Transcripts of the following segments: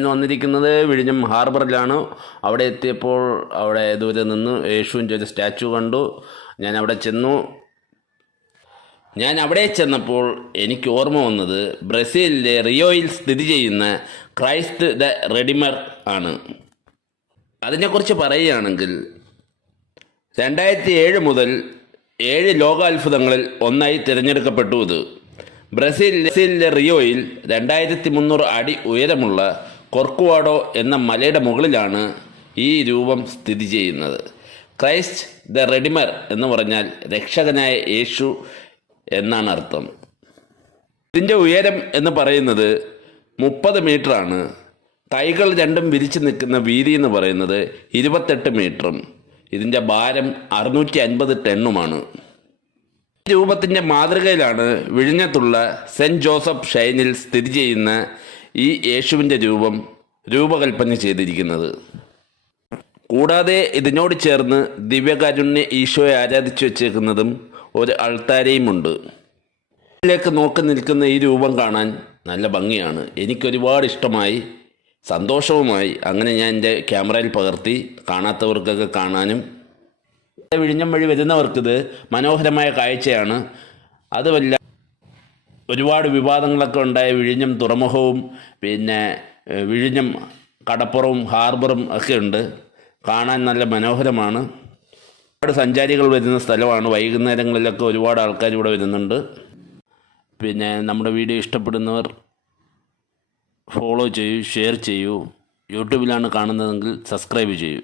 ഇന്ന് വന്നിരിക്കുന്നത് വിഴിഞ്ഞം ഹാർബറിലാണ്. അവിടെ എത്തിയപ്പോൾ അവിടെ ദൂരെ നിന്ന് യേശുവിൻ്റെ ഒരു സ്റ്റാച്ചു കണ്ടു. ഞാൻ അവിടെ ചെന്നപ്പോൾ എനിക്ക് ഓർമ്മ വന്നത് ബ്രസീലിലെ റിയോയിൽ സ്ഥിതി ചെയ്യുന്ന ക്രൈസ്റ്റ് ദ റെഡിമർ ആണ്. അതിനെക്കുറിച്ച് പറയുകയാണെങ്കിൽ 2007 മുതൽ 7 ലോകാത്ഭുതങ്ങളിൽ ഒന്നായി തിരഞ്ഞെടുക്കപ്പെട്ടു. ഇത് ബ്രസീലിലെ റിയോയിൽ 2300 അടി ഉയരമുള്ള കൊർക്കുവാഡോ എന്ന മലയുടെ മുകളിലാണ് ഈ രൂപം സ്ഥിതി ചെയ്യുന്നത്. ക്രൈസ്റ്റ് ദ റെഡിമർ എന്ന് പറഞ്ഞാൽ രക്ഷകനായ യേശു എന്നാണ് അർത്ഥം. ഇതിൻ്റെ ഉയരം എന്ന് പറയുന്നത് 30 മീറ്ററാണ്. കൈകൾ രണ്ടും വിരിച്ചു നിൽക്കുന്ന വീതി എന്ന് പറയുന്നത് 28 മീറ്ററും ഇതിൻ്റെ ഭാരം 650 ടണ്ണുമാണ്. ഈ രൂപത്തിൻ്റെ മാതൃകയിലാണ് വിഴിഞ്ഞത്തുള്ള സെൻറ്റ് ജോസഫ് ഷൈനിൽ സ്ഥിതി ചെയ്യുന്ന ഈ യേശുവിൻ്റെ രൂപം രൂപകൽപ്പന ചെയ്തിരിക്കുന്നത്. കൂടാതെ ഇതിനോട് ചേർന്ന് ദിവ്യകാരുണ്യ ഈശോയെ ആരാധിച്ചു വച്ചേക്കുന്നതും ഒരു അൾത്താരയുമുണ്ട്. ഇതിലേക്ക് നോക്കി നിൽക്കുന്ന ഈ രൂപം കാണാൻ നല്ല ഭംഗിയാണ്. എനിക്കൊരുപാട് ഇഷ്ടമായി, സന്തോഷവുമായി. അങ്ങനെ ഞാൻ എൻ്റെ ക്യാമറയിൽ പകർത്തി കാണാത്തവർക്കൊക്കെ കാണാനും വിഴിഞ്ഞം വഴി വരുന്നവർക്കിത് മനോഹരമായ കാഴ്ചയാണ്. അതുമല്ല, ഒരുപാട് വിവാദങ്ങളൊക്കെ ഉണ്ടായ വിഴിഞ്ഞം തുറമുഖവും പിന്നെ വിഴിഞ്ഞം കടപ്പുറവും ഹാർബറും ഒക്കെ ഉണ്ട്. കാണാൻ നല്ല മനോഹരമാണ്. ഒരുപാട് സഞ്ചാരികൾ വരുന്ന സ്ഥലമാണ്. വൈകുന്നേരങ്ങളിലൊക്കെ ഒരുപാട് ആൾക്കാർ ഇവിടെ വരുന്നുണ്ട്. പിന്നെ നമ്മുടെ വീഡിയോ ഇഷ്ടപ്പെടുന്നവർ ഫോളോ ചെയ്യൂ, ഷെയർ ചെയ്യൂ. യൂട്യൂബിലാണ് കാണുന്നതെങ്കിൽ സബ്സ്ക്രൈബ് ചെയ്യൂ.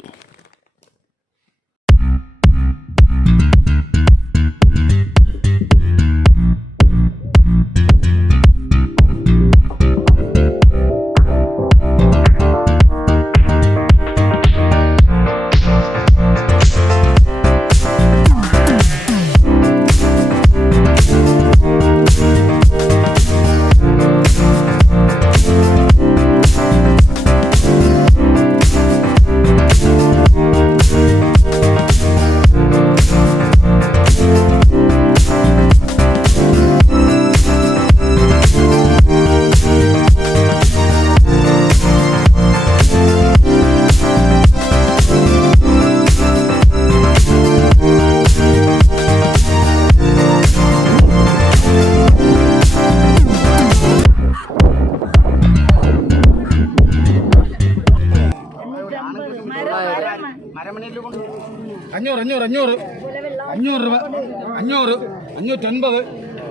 അഞ്ഞൂറ് രൂപ 500 550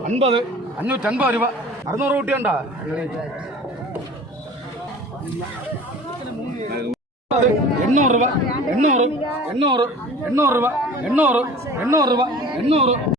50 550 രൂപ 600 കൂട്ടിയുണ്ടാ 800 രൂപ 800 രൂപ 800 രൂപ